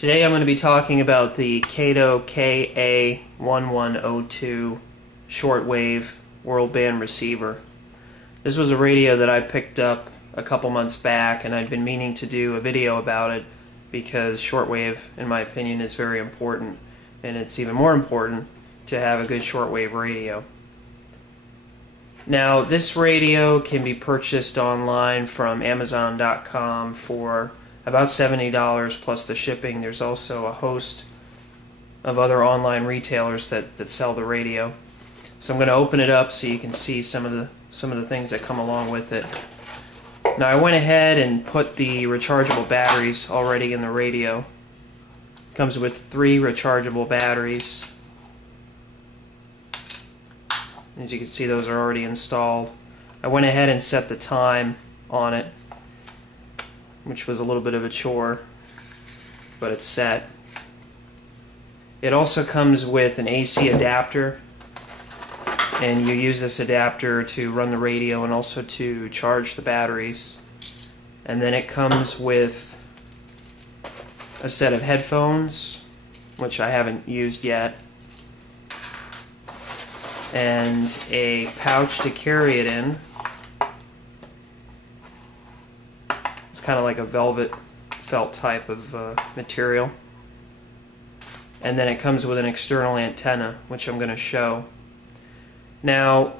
Today I'm going to be talking about the Kaito KA1102 Shortwave World Band receiver. This was a radio that I picked up a couple months back, and I'd been meaning to do a video about it because shortwave, in my opinion, is very important, and it's even more important to have a good shortwave radio. Now, this radio can be purchased online from Amazon.com for about $70 plus the shipping. There's also a host of other online retailers that sell the radio. So I'm going to open it up so you can see some of the things that come along with it. Now, I went ahead and put the rechargeable batteries already in the radio. It comes with 3 rechargeable batteries. As you can see, those are already installed. I went ahead and set the time on it, which was a little bit of a chore, but it's set. It also comes with an AC adapter, and you use this adapter to run the radio and also to charge the batteries. And then it comes with a set of headphones, which I haven't used yet, and a pouch to carry it in. It's kind of like a velvet felt type of material. And then it comes with an external antenna, which I'm going to show. Now,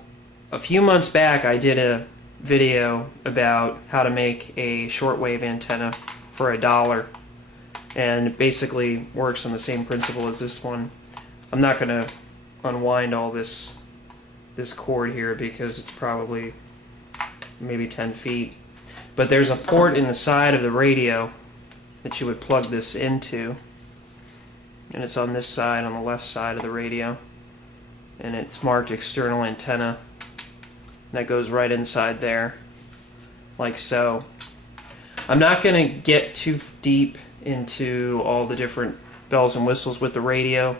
a few months back I did a video about how to make a shortwave antenna for $1, and it basically works on the same principle as this one. I'm not going to unwind all this cord here because it's probably maybe 10 feet. But there's a port in the side of the radio that you would plug this into, and it's on this side, on the left side of the radio, and it's marked external antenna. That goes right inside there, like so. I'm not going to get too deep into all the different bells and whistles with the radio.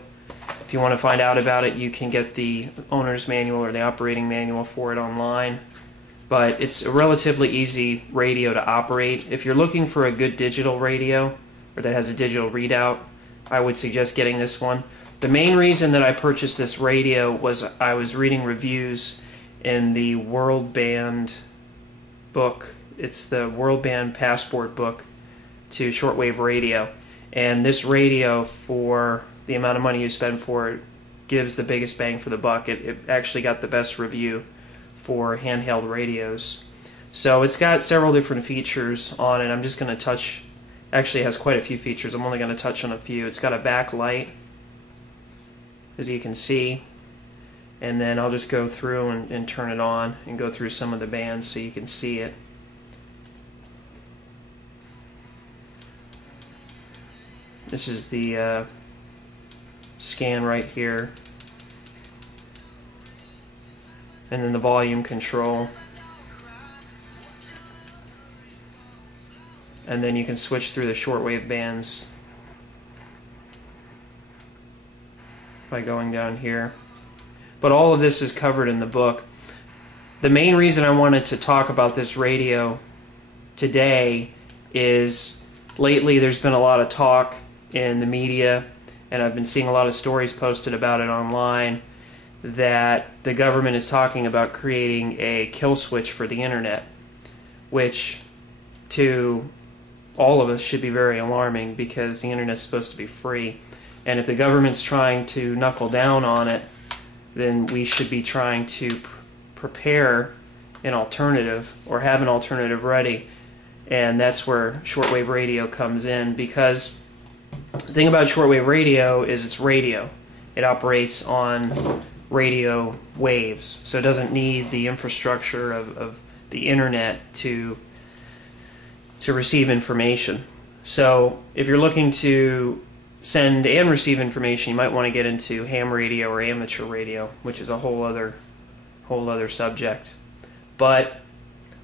If you want to find out about it, you can get the owner's manual or the operating manual for it online. But it's a relatively easy radio to operate. If you're looking for a good digital radio, or that has a digital readout, I would suggest getting this one. The main reason that I purchased this radio was I was reading reviews in the World Band book. It's the World Band Passport book to shortwave radio. And this radio, for the amount of money you spend for it, gives the biggest bang for the buck. It actually got the best review for handheld radios. So it's got several different features on it. I'm just going to touch, actually it has quite a few features. I'm only going to touch on a few. It's got a backlight, as you can see, and then I'll just go through and turn it on and go through some of the bands so you can see it. This is the scan right here, and then the volume control, and then you can switch through the shortwave bands by going down here. But all of this is covered in the book. The main reason I wanted to talk about this radio today is lately there's been a lot of talk in the media, and I've been seeing a lot of stories posted about it online, that the government is talking about creating a kill switch for the internet, which to all of us should be very alarming because the internet's supposed to be free. And if the government's trying to knuckle down on it, then we should be trying to prepare an alternative or have an alternative ready. And that's where shortwave radio comes in, because the thing about shortwave radio is it's radio. It operates on radio waves, so it doesn't need the infrastructure of the internet to receive information. So if you're looking to send and receive information, you might want to get into ham radio or amateur radio, which is a whole other subject. But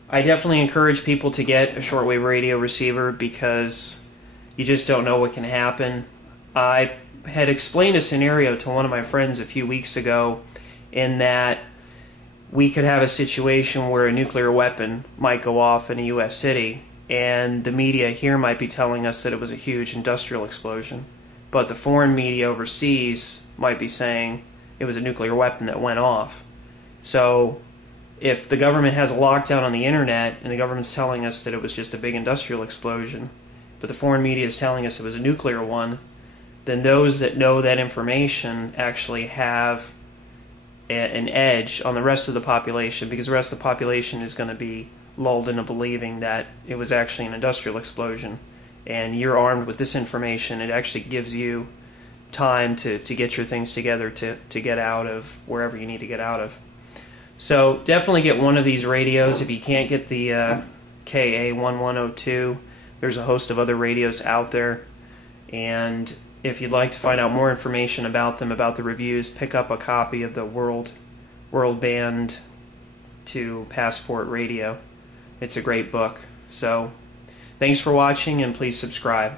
I definitely encourage people to get a shortwave radio receiver because you just don't know what can happen. I had explained a scenario to one of my friends a few weeks ago, in that we could have a situation where a nuclear weapon might go off in a U.S. city, and the media here might be telling us that it was a huge industrial explosion, but the foreign media overseas might be saying it was a nuclear weapon that went off. So if the government has a lockdown on the internet and the government's telling us that it was just a big industrial explosion, but the foreign media is telling us it was a nuclear one, then those that know that information actually have an edge on the rest of the population, because the rest of the population is going to be lulled into believing that it was actually an industrial explosion. And you're armed with this information. It actually gives you time to get your things together to get out of wherever you need to get out of. So definitely get one of these radios. If you can't get the KA1102, there's a host of other radios out there. And if you'd like to find out more information about them, about the reviews, pick up a copy of the World Band to Passport Radio. It's a great book. So thanks for watching, and please subscribe.